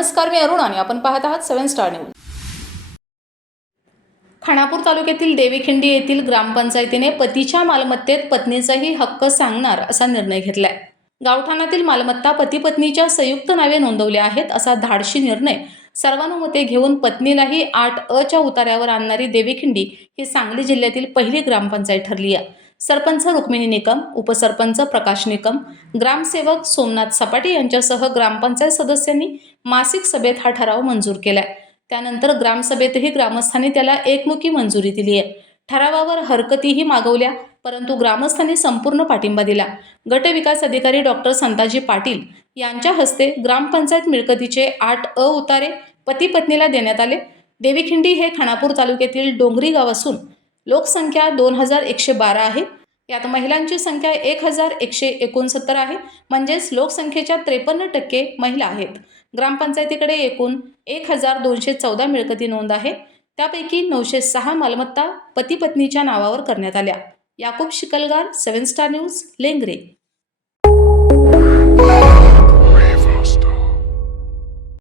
नमस्कार मी अरुण आणि आपण पाहत आहात सेवन स्टार न्यूज. खानापूर तालुक्यातील देवीखिंडी येथील ग्रामपंचायतीने पतीच्या मालमत्तेत पत्नीचाही हक्क सांगणार असा निर्णय घेतलाय. गावठाणातील मालमत्ता पती पत्नीच्या संयुक्त नावे नोंदवल्या आहेत असा धाडशी निर्णय सर्वानुमते घेऊन पत्नीलाही आठ अच्या उतार्यावर आणणारी देवीखिंडी ही सांगली जिल्ह्यातील पहिली ग्रामपंचायत ठरली आहे. सरपंच रुक्मिणी निकम उपसरपंच प्रकाश निकम ग्रामसेवक सोमनाथ सपाटे यांच्यासह ग्रामपंचायत सदस्यांनी मासिक सभेत हा ठराव मंजूर केलाय. त्यानंतर ग्रामसभेतही ग्रामस्थांनी त्याला एकमुखी मंजुरी दिली आहे ठरावावर हरकतीही मागवल्या परंतु ग्रामस्थांनी संपूर्ण पाठिंबा दिला. गटविकास अधिकारी डॉक्टर संताजी पाटील यांच्या हस्ते ग्रामपंचायत मिळकतीचे आठ अ उतारे पती पत्नीला देण्यात आले. देवीखिंडी हे खानापूर तालुक्यातील डोंगरी गाव असून लोकसंख्या दोन हजार एकशे बारा आहे. यात महिलांची संख्या एक हजार एकशे एकोणसत्तर आहे. म्हणजेच लोकसंख्येच्या त्रेपन्न टक्के महिला आहेत. ग्रामपंचायतीकडे एकूण एक हजार दोनशे चौदा मिळकती नोंद आहे. त्यापैकी नऊशे सहा मालमत्ता पती पत्नीच्या नावावर करण्यात आल्या. Yakub Shikalgar seven star news Lengre.